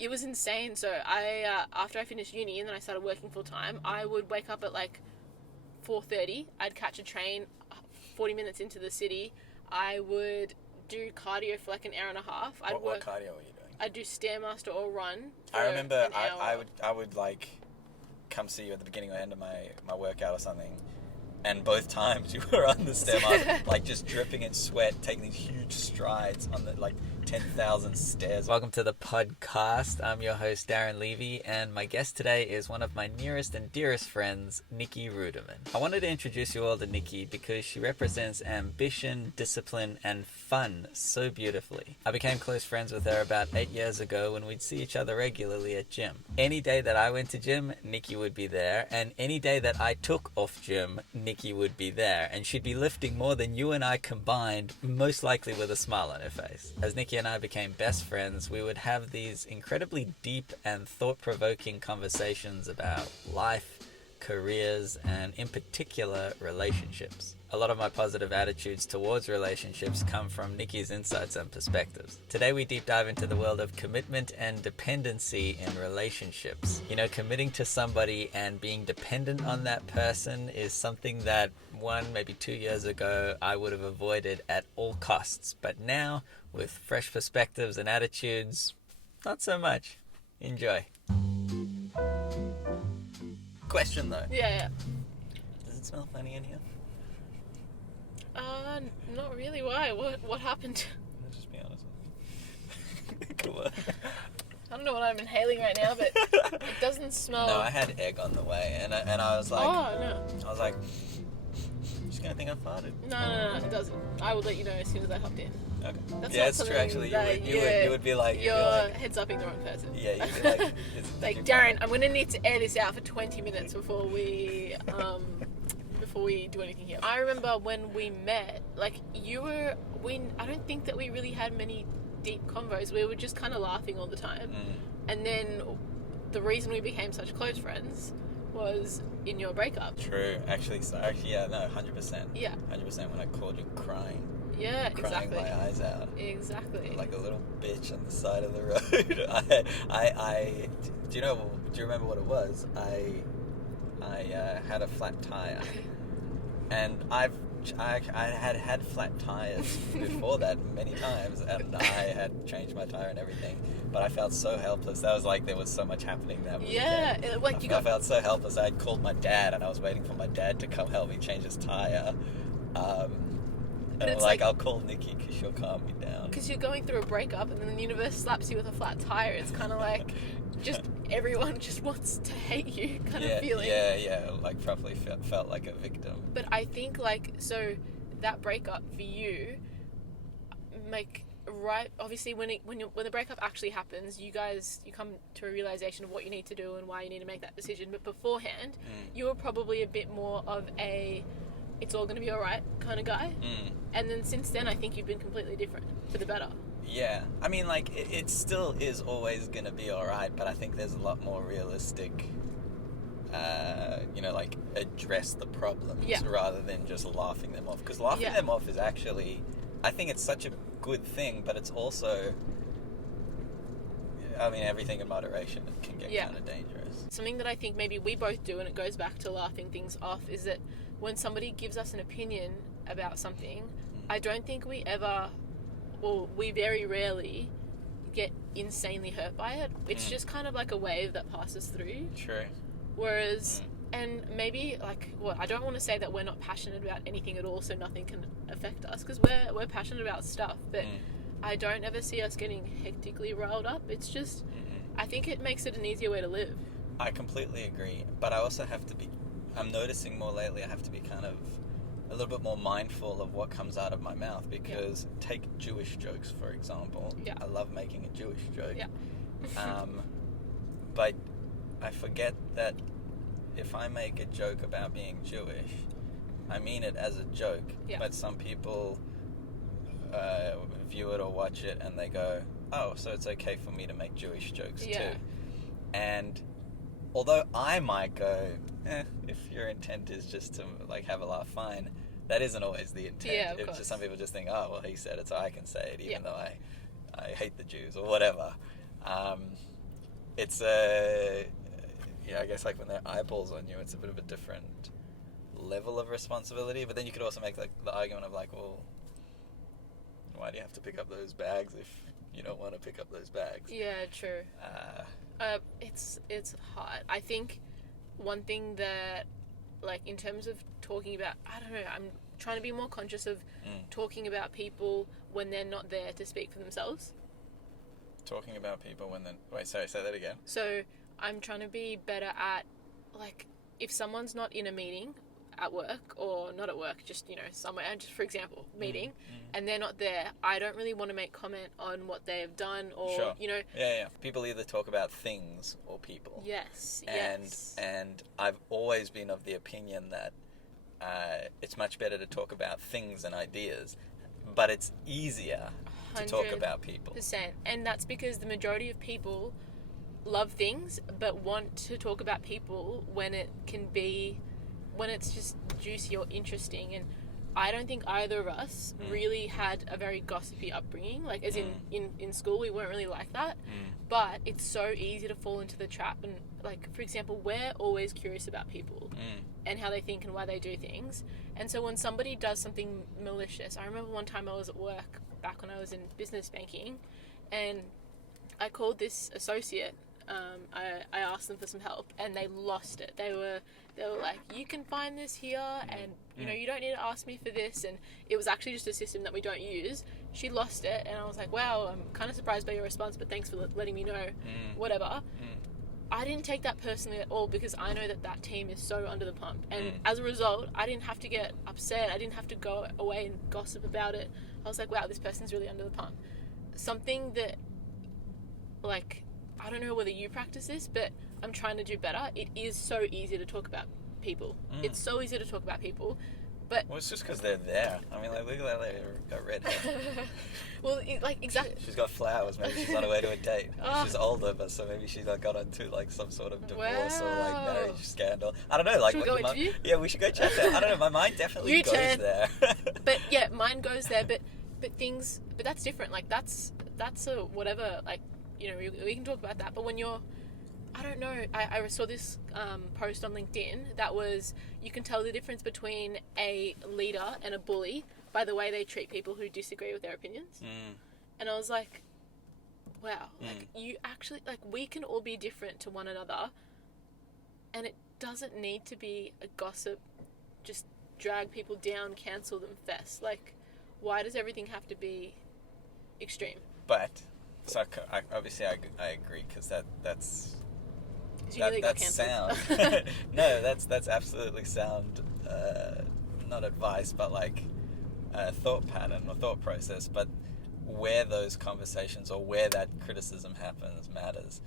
it was insane. So I after I finished uni and then I started working full time, I would wake up at like 4:30. I'd catch a train 40 minutes into the city. I would do cardio for like an hour and a half. What cardio were you doing? I'd do Stairmaster or run for I remember an hour. I would like come see you at the beginning or end of my workout or something, and both times you were on the Stairmaster, like just dripping in sweat, taking these huge strides on the like 10,000 stairs. Welcome to the podCARst. I'm your host Darren Levy, and my guest today is one of my nearest and dearest friends, Nikki Regimen. I wanted to introduce you all to Nikki because she represents ambition, discipline, and fun so beautifully. I became close friends with her about 8 years ago when we'd see each other regularly at gym. Any day that I went to gym, Nikki would be there, and any day that I took off gym, Nikki would be there, and she'd be lifting more than you and I combined, most likely with a smile on her face. As Nikki and I became best friends, we would have these incredibly deep and thought-provoking conversations about life, careers, and in particular, relationships. A lot of my positive attitudes towards relationships come from Nikki's insights and perspectives. Today we deep dive into the world of commitment and dependency in relationships. You know, committing to somebody and being dependent on that person is something that 1, maybe 2 years ago I would have avoided at all costs. But now, with fresh perspectives and attitudes, not so much. Enjoy. Question though. Yeah. Does it smell funny in here? Not really. Why? What happened? Let's just be honest with me. Come on. I don't know what I'm inhaling right now, but it doesn't smell... No, I had egg on the way, and I was like... Oh, no. I was like... I'm just going to think I farted. No, it doesn't. I will let you know as soon as I hopped in. Okay. That's yeah, not it's true, actually. You would be like... You're like, heads-upping the wrong person. Yeah, you'd be like... Like, Darren, I'm going to need to air this out for 20 minutes before we do anything here. I remember when we met, like, I don't think that we really had many deep convos. We were just kind of laughing all the time. And then the reason we became such close friends was in your breakup. True. Actually, yeah, no, 100%. Yeah. 100% when I called you crying. Yeah, crying my eyes out. Exactly. Like a little bitch on the side of the road. Do you remember what it was? I had a flat tire. And I had flat tires before that many times, and I had changed my tire and everything, but I felt so helpless. That was like there was so much happening that weekend. Yeah, I felt so helpless. I had called my dad, and I was waiting for my dad to come help me change his tire. And I'm like, I'll call Nikki because she'll calm me down. Because you're going through a breakup, and then the universe slaps you with a flat tire. It's kind of like just everyone just wants to hate you kind of feeling. Yeah, like probably felt like a victim. But I think so that breakup for you, obviously when the breakup actually happens, you come to a realization of what you need to do and why you need to make that decision. But beforehand, you were probably a bit more of a it's all going to be alright kind of guy. And then since then, I think you've been completely different for the better. Yeah, I mean, like, it still is always going to be alright, but I think there's a lot more realistic, like, address the problems rather than just laughing them off. Because laughing them off is actually, I think it's such a good thing, but it's also, I mean, everything in moderation can get kind of dangerous. Something that I think maybe we both do, and it goes back to laughing things off, is that when somebody gives us an opinion about something, I don't think we very rarely get insanely hurt by it. It's just kind of like a wave that passes through. True. Whereas, and maybe I don't want to say that we're not passionate about anything at all, so nothing can affect us, because we're passionate about stuff, but I don't ever see us getting hectically riled up. It's just, I think it makes it an easier way to live. I completely agree, but I also I'm noticing more lately, I have to be kind of a little bit more mindful of what comes out of my mouth, because take Jewish jokes, for example. Yeah. I love making a Jewish joke. Yeah. But I forget that if I make a joke about being Jewish, I mean it as a joke. Yeah. But some people view it or watch it and they go, oh, so it's okay for me to make Jewish jokes too. And although I might go, if your intent is just to like have a laugh, fine. That isn't always the intent. Yeah, of course. Just some people just think, oh, well, he said it, so I can say it, even though I hate the Jews or whatever. it's I guess like when there are eyeballs on you, it's a bit of a different level of responsibility. But then you could also make like the argument of like, well, why do you have to pick up those bags if you don't want to pick up those bags? Yeah, true. It's hard. I think one thing that, like, in terms of talking about, I don't know, I'm trying to be more conscious of talking about people when they're not there to speak for themselves. Talking about people when then... Wait, sorry, say that again. So I'm trying to be better at, like, if someone's not in a meeting at work, or not at work, just, you know, somewhere, just for example, meeting, and they're not there, I don't really want to make comment on what they have done, or, Sure. you know... Yeah. People either talk about things or people. Yes. And I've always been of the opinion that it's much better to talk about things and ideas, but it's easier to talk about people. 100%. And that's because the majority of people love things, but want to talk about people when it's just juicy or interesting. And I don't think either of us really had a very gossipy upbringing. Like, as in school, we weren't really like that. But it's so easy to fall into the trap. And, like, for example, we're always curious about people and how they think and why they do things. And so when somebody does something malicious, I remember one time I was at work back when I was in business banking, and I called this associate. I asked them for some help, and they lost it. They were like, you can find this here, and you know, you don't need to ask me for this. And it was actually just a system that we don't use. She lost it, and I was like, wow, I'm kind of surprised by your response, but thanks for letting me know. Whatever. I didn't take that personally at all, because I know that team is so under the pump, and as a result, I didn't have to get upset. I didn't have to go away and gossip about it. I was like, wow, this person's really under the pump. Something that, like, I don't know whether you practice this, but I'm trying to do better. It is so easy to talk about people. It's so easy to talk about people, but... Well, it's just because they're there. I mean, like, look at that lady, got red hair. Well, exactly. She's got flowers. Maybe she's on her way to a date. She's older, but so maybe she got onto like some sort of divorce or like marriage scandal. I don't know. Like, should we go interview? Yeah, we should go check that. I don't know. My mind definitely goes there. But yeah, mine goes there. But that's different. Like, that's a whatever. Like, you know, we can talk about that. But when you're, I don't know. I saw this post on LinkedIn that was, you can tell the difference between a leader and a bully by the way they treat people who disagree with their opinions. And I was like, wow, like, you actually, like, we can all be different to one another, and it doesn't need to be a gossip, just drag people down, cancel them fest. Like, why does everything have to be extreme? But, so obviously I agree, because that's sound. No, that's absolutely sound, not advice, but like a thought pattern or thought process. But where those conversations or where that criticism happens matters,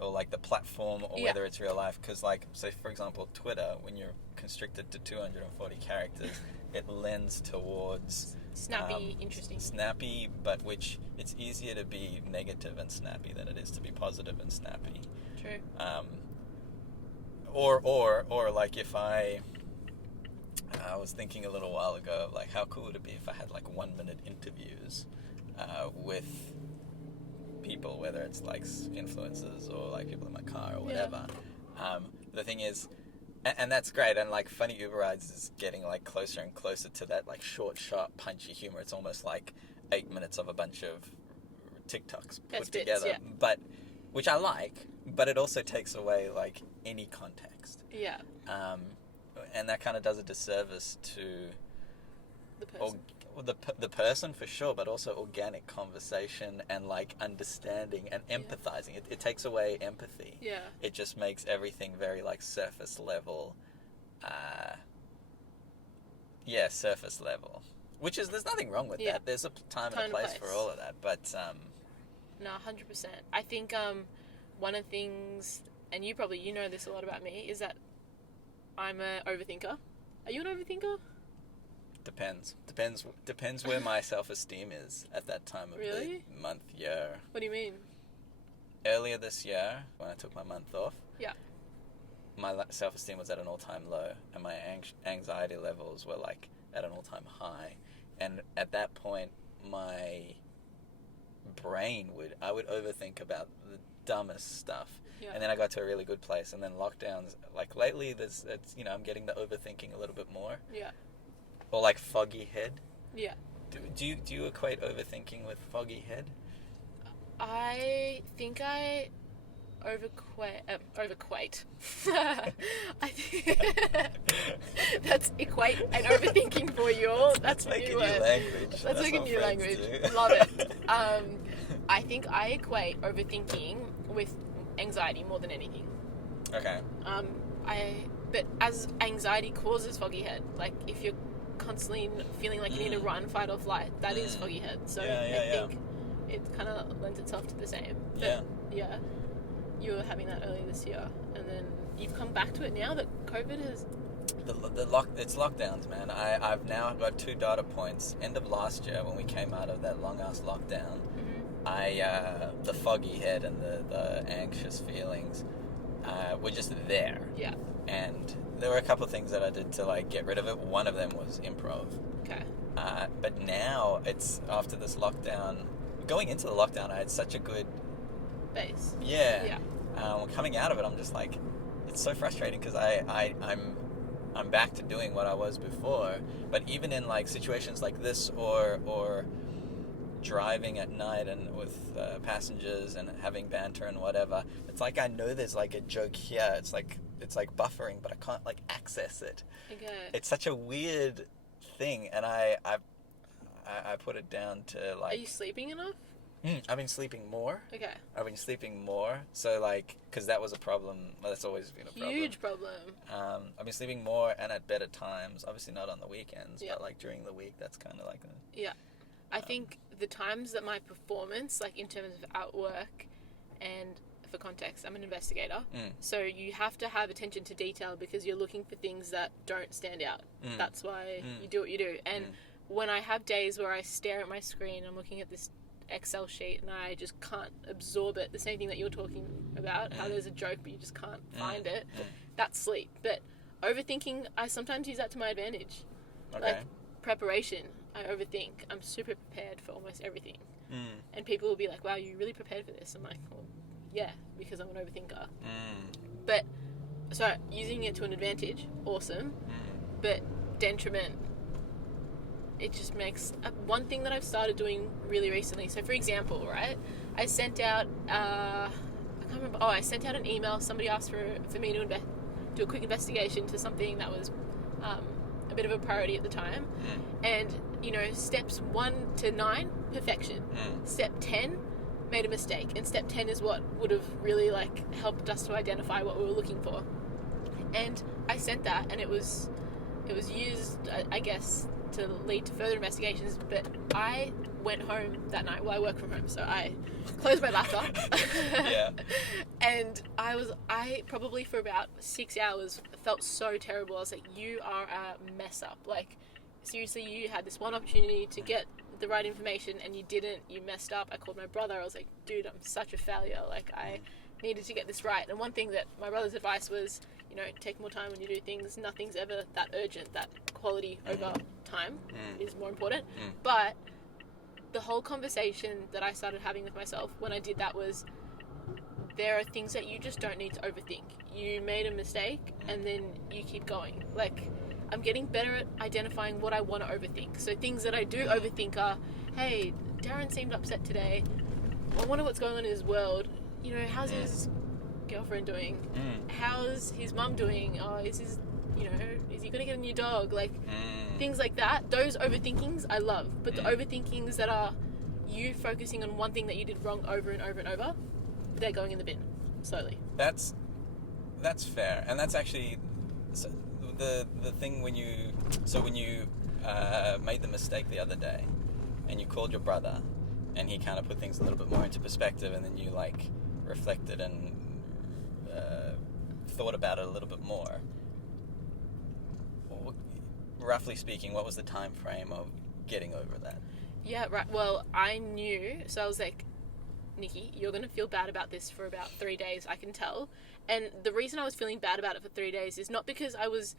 or like the platform, or whether it's real life. Because, like, say for example, Twitter, when you're constricted to 240 characters, it lends towards snappy, interesting. Snappy, but which it's easier to be negative and snappy than it is to be positive and snappy. True. Or like, if I was thinking a little while ago of like, how cool would it be if I had like 1 minute interviews with people, whether it's like influencers or like people in my car or whatever. The thing is, and that's great, and like Funny Uber Rides is getting like closer and closer to that like short, sharp, punchy humor. It's almost like 8 minutes of a bunch of TikToks put together, but which I like, but it also takes away like any context. Yeah. And that kind of does a disservice to the person. The person for sure, but also organic conversation and like understanding and empathizing. It takes away empathy. Yeah. It just makes everything very like surface level. Surface level. Which is, there's nothing wrong with that. There's a time and a place for all of that. But no, 100%. I think one of the things, and you know this a lot about me, is that I'm an overthinker. Are you an overthinker? Depends where my self-esteem is at that time of the month, year. What do you mean? Earlier this year, when I took my month off, my self-esteem was at an all-time low, and my anxiety levels were like at an all-time high. And at that point, my brain I would overthink about the dumbest stuff. Yeah. And then I got to a really good place. And then lockdowns, like lately, I'm getting the overthinking a little bit more. Yeah. Or like foggy head. Yeah. Do you equate overthinking with foggy head? I think I overquate. I think that's equate and overthinking for you all. That's like a a new new word. language. That's like a what new friends language. do. Love it. I think I equate overthinking with anxiety more than anything. Okay. But as anxiety causes foggy head, like if you're constantly feeling like you need to run, fight or flight, that is foggy head. So I think it kind of lends itself to the same. But yeah, you were having that earlier this year, and then you've come back to it now that COVID has. It's lockdowns, man. I've now got 2 data points. End of last year, when we came out of that long ass lockdown, the foggy head and the anxious feelings were just there. Yeah. And there were a couple of things that I did to like get rid of it. One of them was improv. Okay. But now it's after this lockdown. Going into the lockdown, I had such a good base. Yeah. Coming out of it, I'm just like, it's so frustrating because I'm back to doing what I was before. But even in like situations like this or driving at night and with passengers and having banter and whatever, it's like I know there's like a joke here. It's like buffering, but I can't like access it. Okay. It's such a weird thing, and I put it down to like. Are you sleeping enough? I've been sleeping more. Okay. I've been sleeping more, so like, because that was a problem. Well, that's always been a problem. Huge problem. I've been sleeping more and at better times. Obviously not on the weekends, Yeah. but like during the week, that's kind of like. Yeah. I think the times that my performance, like in terms of at work, and for context, I'm an investigator, so you have to have attention to detail because you're looking for things that don't stand out. That's why you do what you do. And when I have days where I stare at my screen, I'm looking at this Excel sheet and I just can't absorb it, the same thing that you're talking about, how there's a joke but you just can't find it, that's sleep. But overthinking, I sometimes use that to my advantage. Okay. Like preparation, I overthink. I'm super prepared for almost everything. And people will be like, wow, you really prepared for this. I'm like, well, yeah, because I'm an overthinker. But so using it to an advantage, awesome. But detriment, it just makes one thing that I've started doing really recently. So for example, right, I sent out I can't remember. I sent out an email. Somebody asked for me to do a quick investigation to something that was a bit of a priority at the time. And steps 1 to 9, perfection. Step 10, made a mistake, and step 10 is what would have really like helped us to identify what we were looking for. And I sent that, and it was used, I guess, to lead to further investigations. But I went home that night. Well, I work from home, so I closed my laptop. Yeah. And I probably for about 6 hours felt so terrible. I was like, you are a mess up. Like, seriously, you had this one opportunity to get the right information and you didn't. You messed up. I called my brother. I was like, dude, I'm such a failure. Like, I needed to get this right. And one thing that my brother's advice was, take more time when you do things. Nothing's ever that urgent. That quality over time is more important. But the whole conversation that I started having with myself when I did that was, there are things that you just don't need to overthink. You made a mistake and then you keep going. Like, I'm getting better at identifying what I want to overthink. So things that I do overthink are, hey, Darren seemed upset today. I wonder what's going on in his world. How's his girlfriend doing? How's his mum doing? Oh, is he going to get a new dog? Like, things like that. Those overthinkings I love. But the overthinkings that are you focusing on one thing that you did wrong over and over and over, they're going in the bin slowly. That's fair. And that's actually the thing when you made the mistake the other day and you called your brother and he kind of put things a little bit more into perspective, and then you like reflected and thought about it a little bit more. Roughly speaking, what was the time frame of getting over that? Yeah, right. Well, I knew, so I was like, Nikki, you're going to feel bad about this for about 3 days, I can tell. And the reason I was feeling bad about it for 3 days is not because I was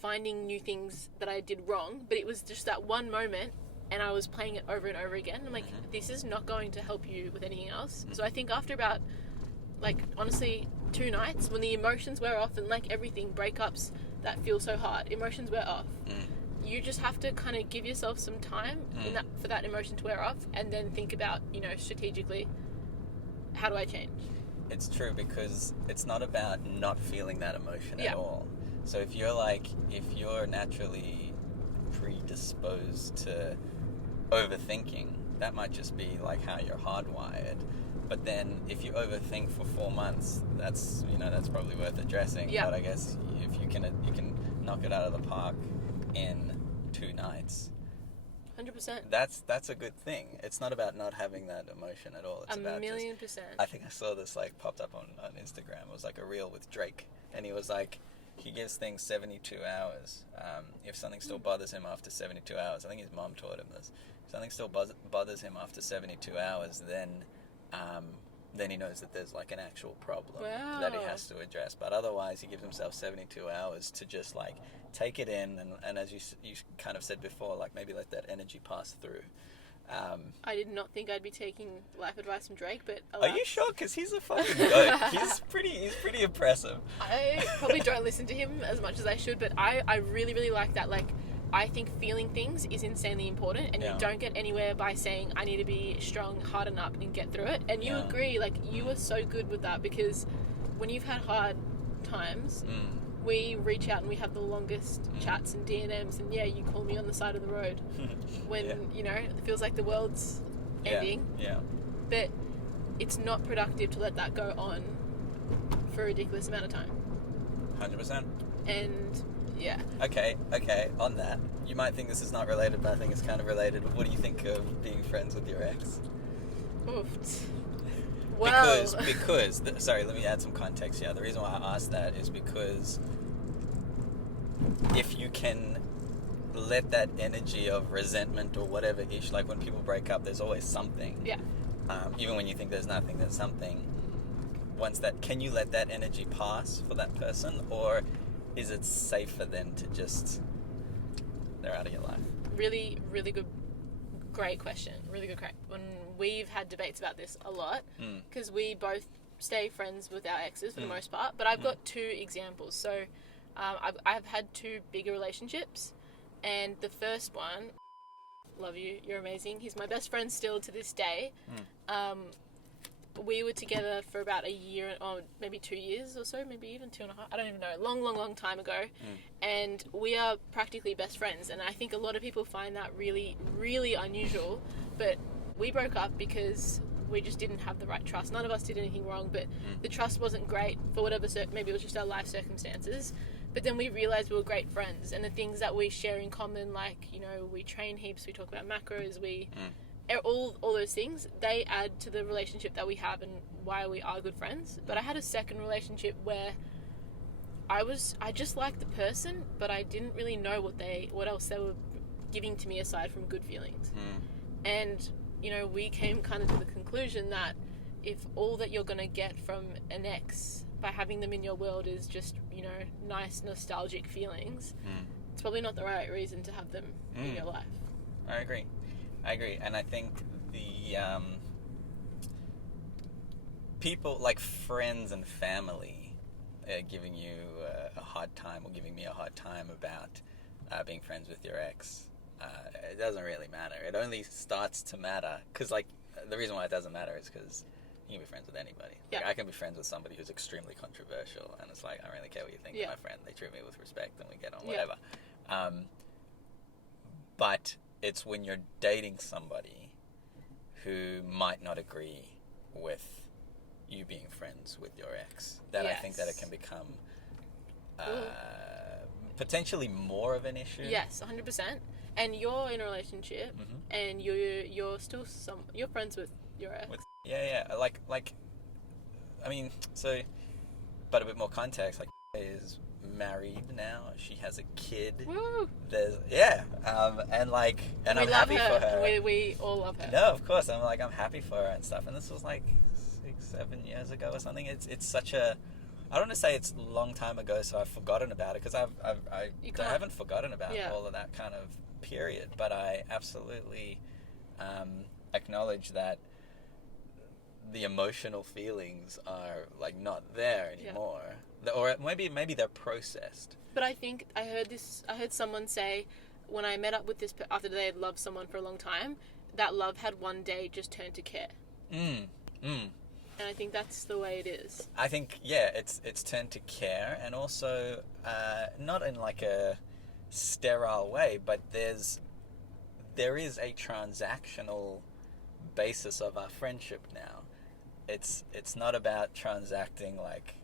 finding new things that I did wrong, but it was just that one moment and I was playing it over and over again. I'm like, this is not going to help you with anything else. So I think after about like honestly 2 nights when the emotions wear off, and like everything, breakups that feel so hard, emotions wear off. You just have to kind of give yourself some time for that emotion to wear off, and then think about, strategically, how do I change? It's true, because it's not about not feeling that emotion at all. So if you're naturally predisposed to overthinking, that might just be like how you're hardwired. But then if you overthink for 4 months, that's probably worth addressing. Yeah. But I guess if you can knock it out of the park in 2 nights, 100%. that's a good thing. It's not about not having that emotion at all. It's about 1,000,000%. I think I saw this like popped up on Instagram. It was like a reel with Drake, and he was like, he gives things 72 hours. If something still bothers him after 72 hours, I think his mom taught him this. If something still bothers him after 72 hours, then he knows that there's like an actual problem that he has to address. But otherwise, he gives himself 72 hours to just like take it in, and as you kind of said before, like maybe let that energy pass through. I did not think I'd be taking life advice from Drake, but are you sure? Because he's a fucking goat. He's pretty impressive. I probably don't listen to him as much as I should, but I really, really like that. Like, I think feeling things is insanely important, and you don't get anywhere by saying, I need to be strong, harden up, and get through it. And you agree, like, you are so good with that, because when you've had hard times, we reach out and we have the longest chats and DMs, and you call me on the side of the road when, it feels like the world's ending. Yeah. But it's not productive to let that go on for a ridiculous amount of time. 100%. And Okay, on that, you might think this is not related, but I think it's kind of related. What do you think of being friends with your ex? Oof. Well, because sorry, let me add some context here. The reason why I asked that is because if you can let that energy of resentment or whatever ish, like when people break up, there's always something. Yeah. Even when you think there's nothing, there's something. Can you let that energy pass for that person, or is it safer then to just, they're out of your life? Really, really good, great question. Really good question. When we've had debates about this a lot, because we both stay friends with our exes for the most part, but I've got 2 examples. So I've had 2 bigger relationships, and the first one, love you, you're amazing. He's my best friend still to this day. We were together for about a year, or maybe 2 years or so, maybe even 2.5. I don't even know. Long time ago. And we are practically best friends. And I think a lot of people find that really, really unusual. But we broke up because we just didn't have the right trust. None of us did anything wrong, but the trust wasn't great for whatever, maybe it was just our life circumstances. But then we realized we were great friends, and the things that we share in common, like, we train heaps, we talk about macros, all those things, they add to the relationship that we have and why we are good friends. But I had a second relationship where I just liked the person, but I didn't really know what else they were giving to me aside from good feelings. And we came kind of to the conclusion that if all that you're going to get from an ex by having them in your world is just nice nostalgic feelings, it's probably not the right reason to have them in your life. I agree, and I think the people like friends and family giving you a hard time, or giving me a hard time about being friends with your ex, it doesn't really matter. It only starts to matter because, like, the reason why it doesn't matter is because you can be friends with anybody. Like, I can be friends with somebody who's extremely controversial, and it's like, I don't really care what you think of my friend. They treat me with respect, and we get on, whatever. But it's when you're dating somebody who might not agree with you being friends with your ex that I think that it can become potentially more of an issue. Yes, 100%. And you're in a relationship, and you're still you're friends with your ex. Like, I mean, so, but a bit more context. Like, is married now. She has a kid. Woo! And I'm happy for her. We all love her. No, of course. I'm happy for her and stuff. And this was like 6-7 years ago or something. It's such a, I don't want to say it's a long time ago, so I've forgotten about it, because I haven't forgotten about all of that kind of period. But I absolutely acknowledge that the emotional feelings are like not there anymore, or maybe they're processed. But I think I heard someone say, when I met up with this after they had loved someone for a long time, that love had one day just turned to care. And I think that's the way it is. I think, yeah, it's turned to care, and also not in like a sterile way, but there is a transactional basis of our friendship now. It's not about transacting like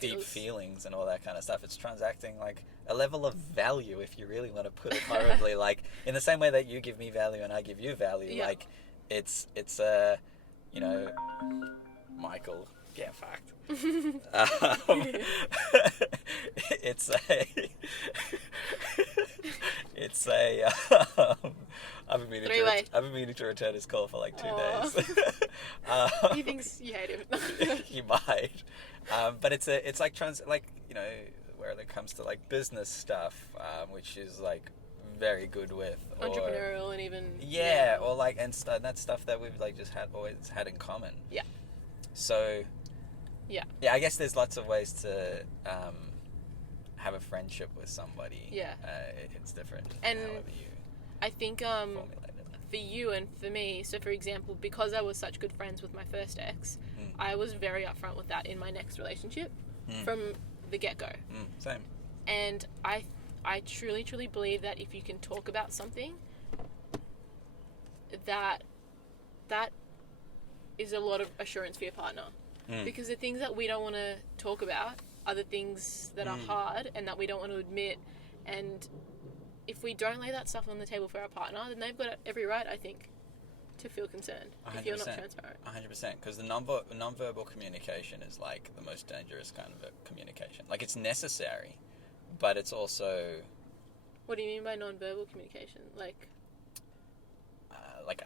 deep feelings and all that kind of stuff. It's transacting like a level of value, if you really want to put it horribly. Like in the same way that you give me value and I give you value. Yeah. Like it's you know, Michael, get fucked. I've been meaning to return his call for like 2 days. He thinks you hate him. He might. But it's like you know, where it comes to like business stuff, which is like very good with, entrepreneurial, and even or like and that's stuff that we've like just always had in common. Yeah. So I guess there's lots of ways to have a friendship with somebody. Yeah. It's different. And however you I think formulate it. For you and for me, so for example, because I was such good friends with my first ex, I was very upfront with that in my next relationship from the get-go. Same. And I truly, truly believe that if you can talk about something, that is a lot of assurance for your partner. Because the things that we don't want to talk about are the things that are hard and that we don't want to admit. And if we don't lay that stuff on the table for our partner, then they've got every right, I think, to feel concerned 100%. if you're not transparent. 100%, because the non-verbal communication is like the most dangerous kind of a communication. Like it's necessary, but it's also... What do you mean by non-verbal communication? Like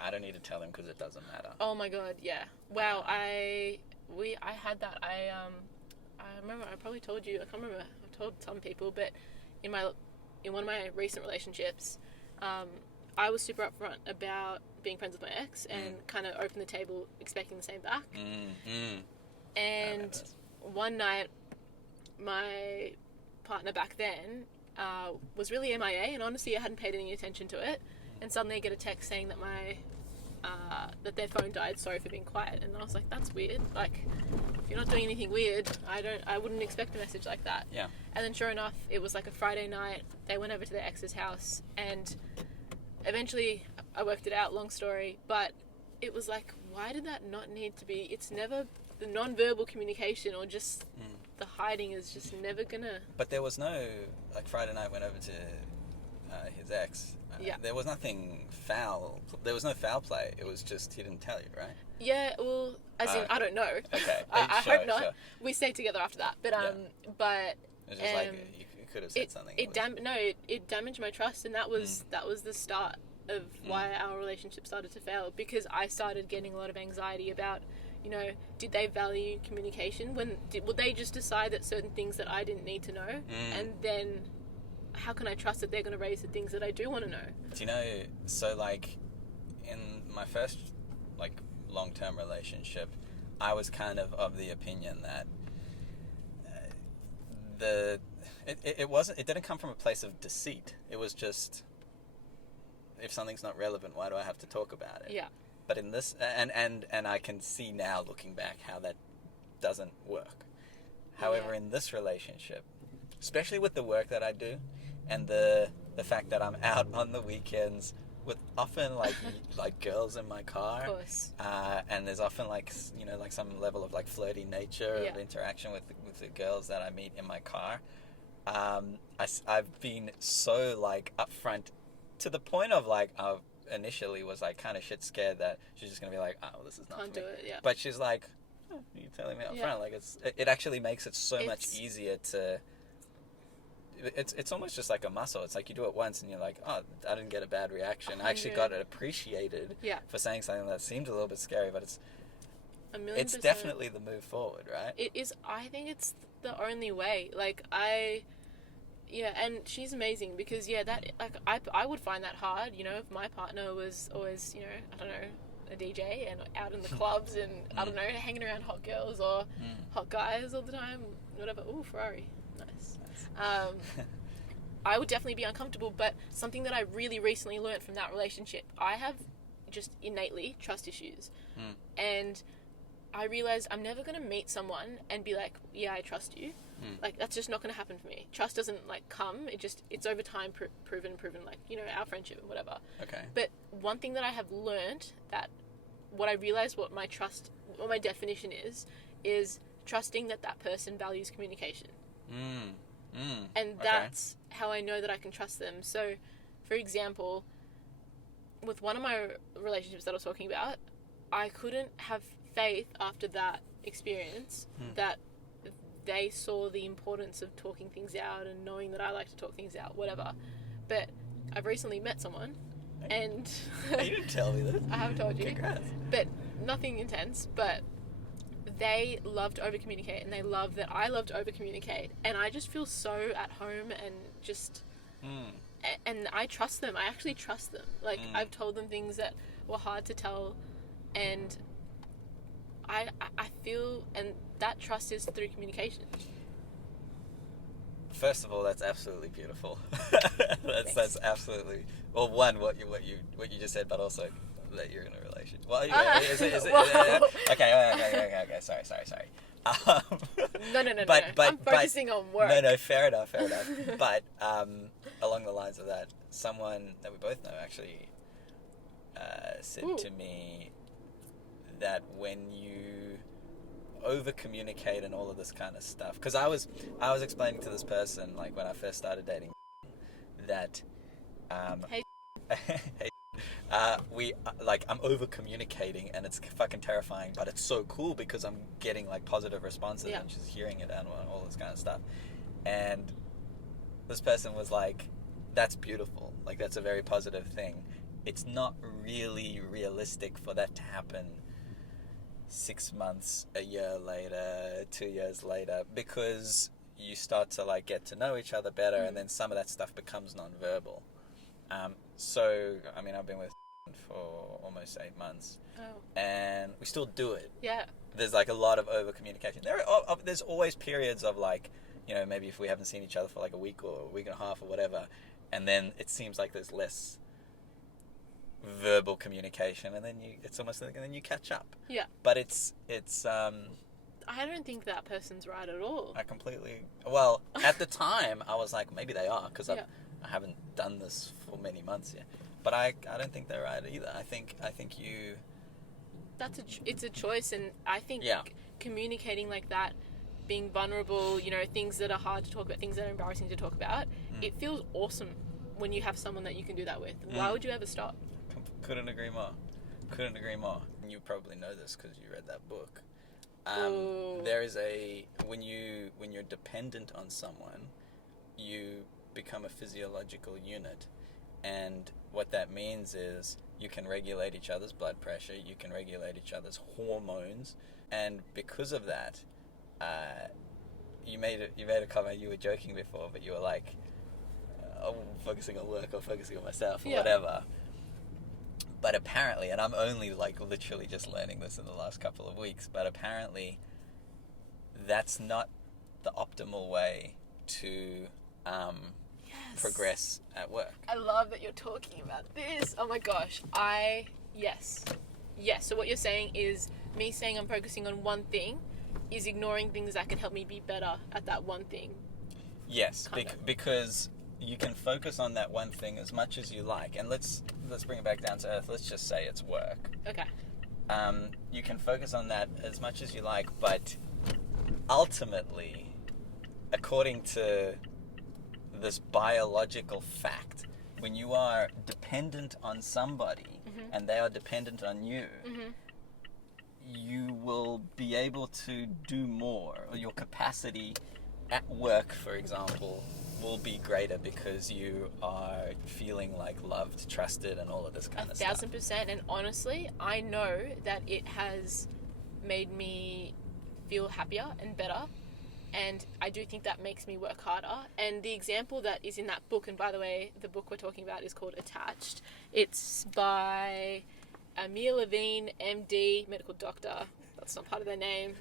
I don't need to tell him because it doesn't matter. Oh my god, yeah. Wow, I had that. I remember, I probably told you, I can't remember, I've told some people, but in one of my recent relationships, I was super upfront about being friends with my ex and kind of opened the table expecting the same back. And one night, my partner back then was really MIA, and honestly I hadn't paid any attention to it, and suddenly I get a text saying that that their phone died, sorry for being quiet. And I was like, that's weird. Like, if you're not doing anything weird, I wouldn't expect a message like that. Yeah. And then sure enough, it was like a Friday night. They went over to their ex's house, and eventually I worked it out, long story, but it was like, why did that not need to be? It's never, the non-verbal communication or just the hiding is just never gonna... But there was no, like Friday night went over to his ex. There was nothing foul. There was no foul play. It was just he didn't tell you, right? Yeah, well, as in, I don't know. Okay. I hope not. Sure. We stayed together after that. But, but... It was just like, you could have said something. It damaged my trust, and that was the start of why our relationship started to fail, because I started getting a lot of anxiety about, you know, did they value communication? Would they just decide that certain things that I didn't need to know? And then... how can I trust that they're going to raise the things that I do want to know? Do you know, so like in my first like long-term relationship, I was kind of the opinion that it didn't come from a place of deceit. It was just, if something's not relevant, why do I have to talk about it? Yeah. But in this, and I can see now looking back how that doesn't work. However, in this relationship, especially with the work that I do, and the fact that I'm out on the weekends with often like girls in my car, of course, and there's often like, you know, like some level of like flirty nature of interaction with the girls that I meet in my car. I've been so like upfront to the point of like initially was like kind of shit scared that she's just gonna be like, oh, this is not Can't for me. do it, yeah. But she's like, oh, you're telling me up front, like it actually makes it so much easier to. It's almost just like a muscle. It's like you do it once and you're like, oh, I didn't get a bad reaction. I actually got it appreciated for saying something that seemed a little bit scary, but it's definitely the move forward, right? It is. I think it's the only way. Like and she's amazing because that like I would find that hard. You know, if my partner was always, you know, I don't know, a DJ and out in the clubs and, I don't know, hanging around hot girls or hot guys all the time, whatever. Ooh, Ferrari. Nice. I would definitely be uncomfortable, but something that I really recently learned from that relationship, I have just innately trust issues. And I realized I'm never going to meet someone and be like, yeah, I trust you. Like, that's just not going to happen for me. Trust doesn't, like, come. It's over time proven, like, you know, our friendship and whatever. Okay. But one thing that I have learned, that what I realized what my definition is trusting that person values communication. And that's how I know that I can trust them. So, for example, with one of my relationships that I was talking about, I couldn't have faith after that experience that they saw the importance of talking things out and knowing that I like to talk things out, whatever. But I've recently met someone, and you didn't tell me this. I haven't told you. Congrats. But nothing intense. But they love to over-communicate, and they love that I love to over-communicate, and I just feel so at home and just... And I trust them. I actually trust them. Like, I've told them things that were hard to tell, and I feel... And that trust is through communication. First of all, that's absolutely beautiful. That's absolutely... Well, one, what you just said, but also that you're in a relationship. Well, is it okay. Sorry. No. But I'm focusing on work. No, fair enough. But along the lines of that, someone that we both know actually said to me that when you over communicate and all of this kind of stuff, because I was explaining to this person, like, when I first started dating, that Hey. I'm over communicating and it's fucking terrifying, but it's so cool because I'm getting like positive responses and she's hearing it and all this kind of stuff. And this person was like, that's beautiful, like that's a very positive thing. It's not really realistic for that to happen 6 months, a year later, 2 years later, because you start to like get to know each other better, and then some of that stuff becomes non-verbal. So, I mean, I've been with for almost 8 months, and we still do it. Yeah. There's like a lot of over communication. There's always periods of like, you know, maybe if we haven't seen each other for like a week or a week and a half or whatever, and then it seems like there's less verbal communication, and then it's almost like, and then you catch up. Yeah. But it's I don't think that person's right at all. I completely... Well, at the time, I was like, maybe they are, because I haven't done this for many months yet. But I don't think they're right either. I think you... It's a choice, and I think communicating like that, being vulnerable, you know, things that are hard to talk about, things that are embarrassing to talk about, it feels awesome when you have someone that you can do that with. Why would you ever stop? Couldn't agree more. And you probably know this because you read that book. There is when you're dependent on someone, you become a physiological unit, and what that means is you can regulate each other's blood pressure, you can regulate each other's hormones, and because of that, you made a comment. You were joking before, but you were like, I'm focusing on work or focusing on myself or whatever. But apparently, and I'm only like literally just learning this in the last couple of weeks, but apparently that's not the optimal way to progress at work. I love that you're talking about this. Oh my gosh. Yes. So what you're saying is me saying I'm focusing on one thing is ignoring things that can help me be better at that one thing. Yes, because you can focus on that one thing as much as you like, and let's bring it back down to earth. Let's just say it's work. Okay. You can focus on that as much as you like, but ultimately, according to this biological fact, when you are dependent on somebody and they are dependent on you, you will be able to do more, or your capacity at work, for example, will be greater because you are feeling like loved, trusted, and all of this kind of stuff. 1,000%. And honestly, I know that it has made me feel happier and better. And I do think that makes me work harder. And the example that is in that book, and by the way, the book we're talking about is called Attached. It's by Amir Levine, MD, medical doctor. That's not part of their name.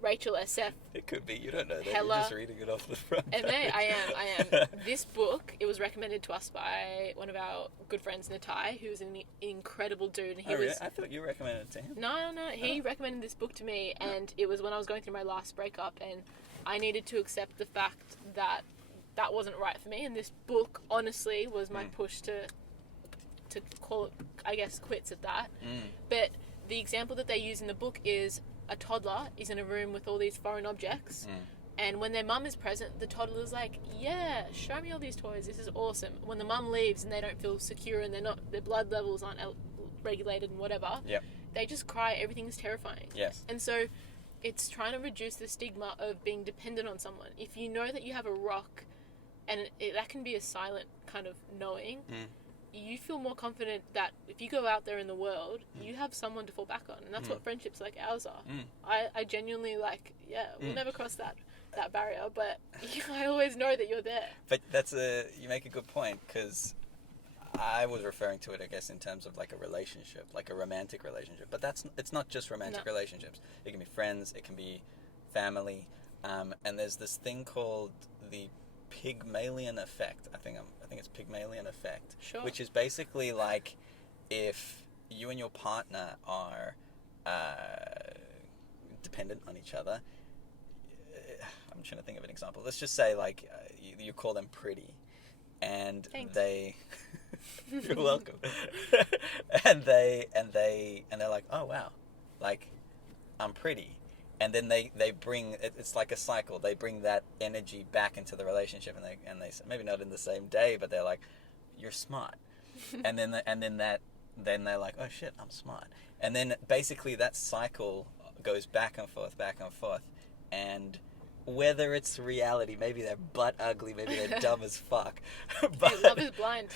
Rachel SF. It could be. You don't know that. Hella. You're just reading it off the front page. I am. This book, it was recommended to us by one of our good friends, Natai, who's an incredible dude. And he Really? was. I thought you recommended it to him. No. He recommended this book to me, and it was when I was going through my last breakup, and I needed to accept the fact that that wasn't right for me. And this book, honestly, was my push to call it, I guess, quits at that. But the example that they use in the book is a toddler is in a room with all these foreign objects, and when their mum is present, the toddler's like, yeah, show me all these toys, this is awesome. When the mum leaves and they don't feel secure and their blood levels aren't regulated and whatever, they just cry. Everything's terrifying. Yes. And so it's trying to reduce the stigma of being dependent on someone. If you know that you have a rock, and that can be a silent kind of knowing, you feel more confident that if you go out there in the world, you have someone to fall back on. And that's what friendships like ours are. I genuinely we'll never cross that barrier, but I always know that you're there. But you make a good point, because I was referring to it, I guess, in terms of like a relationship, like a romantic relationship. But it's not just romantic relationships. It can be friends, it can be family. And there's this thing called the Pygmalion Effect. I think it's Pygmalion Effect. Sure. Which is basically like if you and your partner are dependent on each other. I'm trying to think of an example. Let's just say like you call them pretty, and Thanks. they you're welcome. and they're like, oh wow, like I'm pretty. And then they bring, it's like a cycle. They bring that energy back into the relationship, and they maybe not in the same day, but they're like, you're smart. and then they're like, oh shit, I'm smart. And then basically that cycle goes back and forth. And whether it's reality, maybe they're butt ugly, maybe they're dumb as fuck. But love is blind.